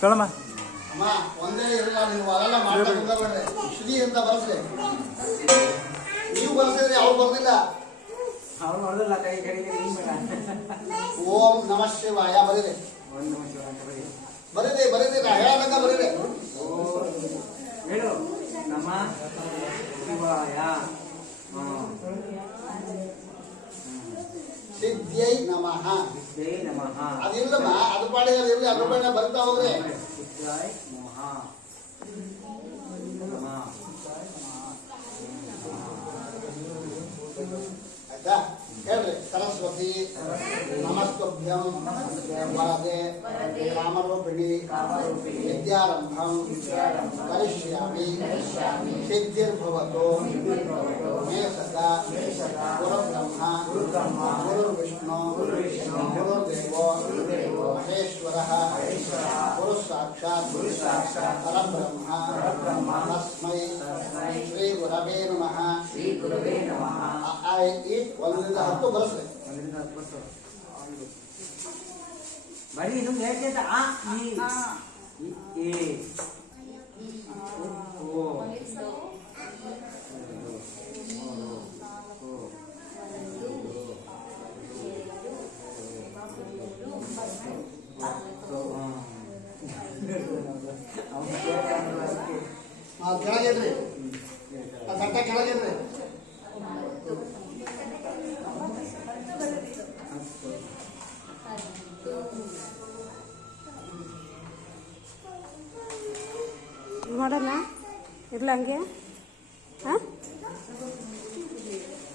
ತೊಳಮ್ಮ ಅಮ್ಮ ಒಂದೇ ಇರಲ್ಲ ನೀವು ಅವೆಲ್ಲ ಮಾಡ್ತಾ ಕುಂದರ್ಬೇಡ್ರಿ ಶ್ರೀ ಅಂತ ಬರ್ಸ್ರಿ ನೀವು ಬರ್ಸಿದ್ರಿ ಅವ್ರು ಬರ್ದಿಲ್ಲ ಅವ್ರು ನೋಡಿದ್ರಲ್ಲ ಕೈ ಕೈ ಓಂ ನಮಃ ಶಿವಾಯ ಬರೀರಿ ಬರೀರಿ ಬರೀರಿ ನಾ ಹೇಳದಂಗ ಬರೀರಿ ಹೇಳು ನಮ ಶಿವಾಯ ಸಿದ್ಧೈ ನಮಃ ಸಿದ್ಧೈ ನಮಃ ಅದಿಲ್ಲಮ್ಮ ಅದು ಪಾಡಿಗೆ ಇರಲಿ ಅದ್ರ ಬೇಡ ಬರ್ತಾ ಹೋಗ್ರಿ ಸಿದ್ಧಾಯ ನಮಃ ಆಯ್ತಾ ಹೇಳ್ರಿ ಸರಸ್ವತಿ ನಮಸ್ತುಭ್ಯಂ ವರದೆ ಕಾಮರೂಪಿಣಿ ವಿದ್ಯಾರಂಭಂ ಕರಿಷ್ಯಾಮಿ ಸಿದ್ಧಿರ್ಭವತು ಮೇ ಸದಾ ಗುರುಬ್ರಹ್ಮ ಗುರುರ್ವಿಷ್ಣು ಗುರುರ್ದೇವೋ ಮಹೇಶ್ವರಃ ಗುರು ಸಾಕ್ಷಾತ್ ಪರಬ್ರಹ್ಮ ತಸ್ಮೈ ಶ್ರೀ ಗುರವೇ ನಮಃ ಒಂದರಿಂದ 10 ಬರಸ್ರಿ ಬರೀ ಇದು ಹೇಳ್ತಿದ್ದ ಆ ಈ ಎ ಓ ಕೆಳಗಿಡ್ರಿ ಆ ತಟ್ಟ ಕೆಳಗಿಡ್ರಿ ಮಾಡೋಣ ಇರಲ್ಲ ಹಂಗೆ ಹಾಂ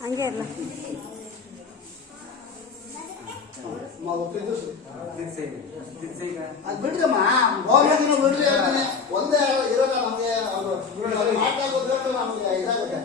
ಹಂಗೆ ಇರಲ್ಲ ಅದು ಬಿಡ್ರಮ್ಮ ಹೋಗ್ಬೇಕು ಬಿಡ್ರಿ ಹೇಳ್ತೀನಿ ಒಂದೇ ಇರೋಲ್ಲ ನಮಗೆ ಮಾತಾಡೋದು ನಮಗೆ ಇದಾಗುತ್ತೆ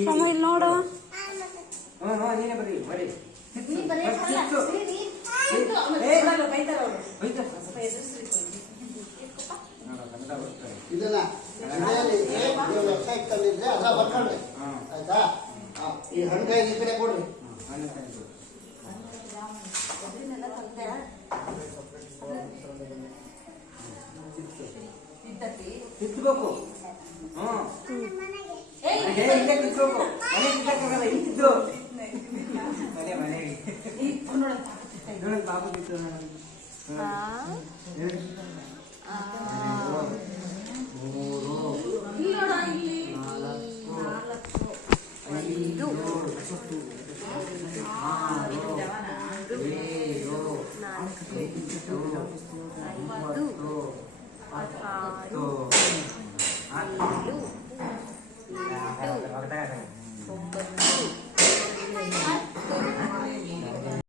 ಸಮಯ ಇಲ್ಲಿ ನೋಡು ನೀನೇ ಬರೀ ಬರೀ ಇದನ್ನ ವೆಬ್ಸೈಟ್ ತಂದಿದ್ರೆ ಅದ ಬರ್ಕೊಂಡ್ರಿ ಆಯ್ತಾ ಈ ಹಣ್ಕಾಯಿ ಈ ಕಡೆ ಕೊಡ್ರಿ ತಿದ್ದಬೇಕು ಕಿತ್ಬೇಕು ಮನೆ ಕಿತ್ತಕ್ಕಾಗಲ್ಲ ಇದ್ದು ಮನೆ ಮನೆಗೆ ಬಾಬು ಕಿತ್ತು